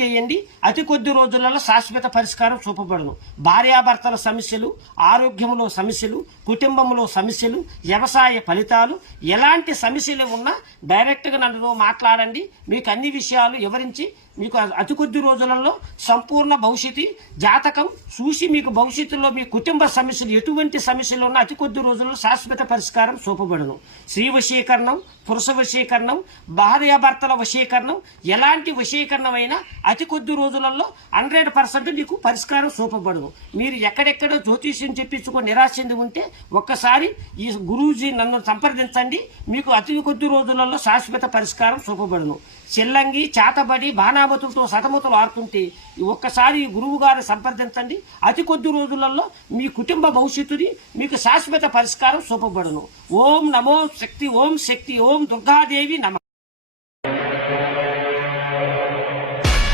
చేయండి, అతి కొద్ది రోజులలో శాశ్వత పరిష్కారం చూపబడును. భార్యాభర్తల సమస్యలు, ఆరోగ్యంలో సమస్యలు, కుటుంబంలో సమస్యలు, వ్యవసాయ ఫలితాలు, ఎలాంటి సమస్యలు ఉన్నా డైరెక్ట్గా నన్ను మాట్లాడండి. మీకు అన్ని విషయాలు వివరించి మీకు అతి కొద్ది రోజులలో సంపూర్ణ భవిష్యత్తు జాతకం చూసి మీకు భవిష్యత్తులో మీ కుటుంబ సమస్యలు ఎటువంటి సమస్యలు ఉన్నా అతి కొద్ది రోజుల్లో శాశ్వత పరిష్కారం చూపబడును. స్త్రీ వశీకరణం, పురుష వశీకరణం, భార్యాభర్తల వశీకరణం, ఎలాంటి వశీకరణం అయినా అతి కొద్ది రోజులలో 100% నీకు పరిష్కారం చూపబడును. మీరు ఎక్కడెక్కడో జ్యోతిష్యం చెప్పించుకో నిరాశ చెంది ఉంటే ఒక్కసారి ఈ గురూజీ నన్ను సంప్రదించండి. మీకు అతి కొద్ది రోజులలో శాశ్వత పరిష్కారం చూపబడును. చెల్లంగి, చేతబడి, బాణామతులతో సతమతులు ఆడుతుంటే ఒక్కసారి ఈ గురువు గారిని సంప్రదించండి. అతి కొద్ది రోజులలో మీ కుటుంబ భవిష్యత్తుని మీకు శాశ్వత పరిష్కారం చూపబడును. ఓం నమో శక్తి, ఓం శక్తి, ఓం దుర్గాదేవి నమః.